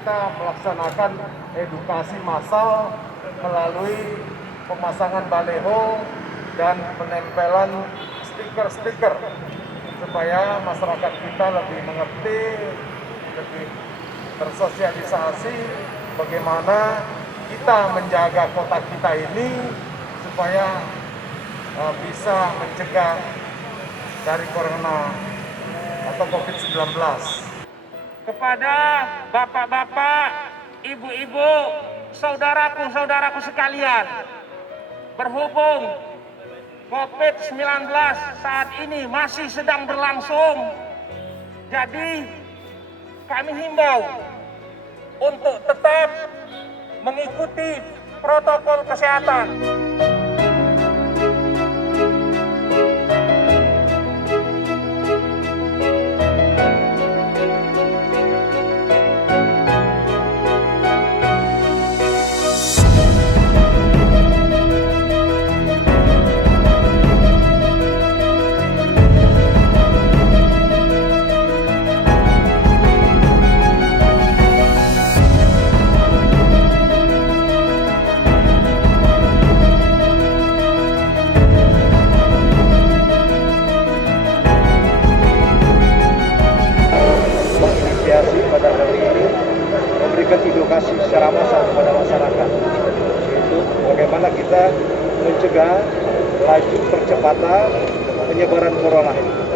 kita melaksanakan edukasi massal melalui pemasangan baleho dan penempelan stiker-stiker supaya masyarakat kita lebih mengerti, lebih bersosialisasi bagaimana kita menjaga kota kita ini supaya bisa mencegah dari corona atau COVID-19. Kepada bapak-bapak, ibu-ibu, saudaraku sekalian, berhubung COVID-19 saat ini masih sedang berlangsung, jadi kami himbau untuk tetap mengikuti protokol kesehatan. Pada hari ini memberikan edukasi secara massal kepada masyarakat, yaitu bagaimana kita mencegah laju percepatan penyebaran corona ini.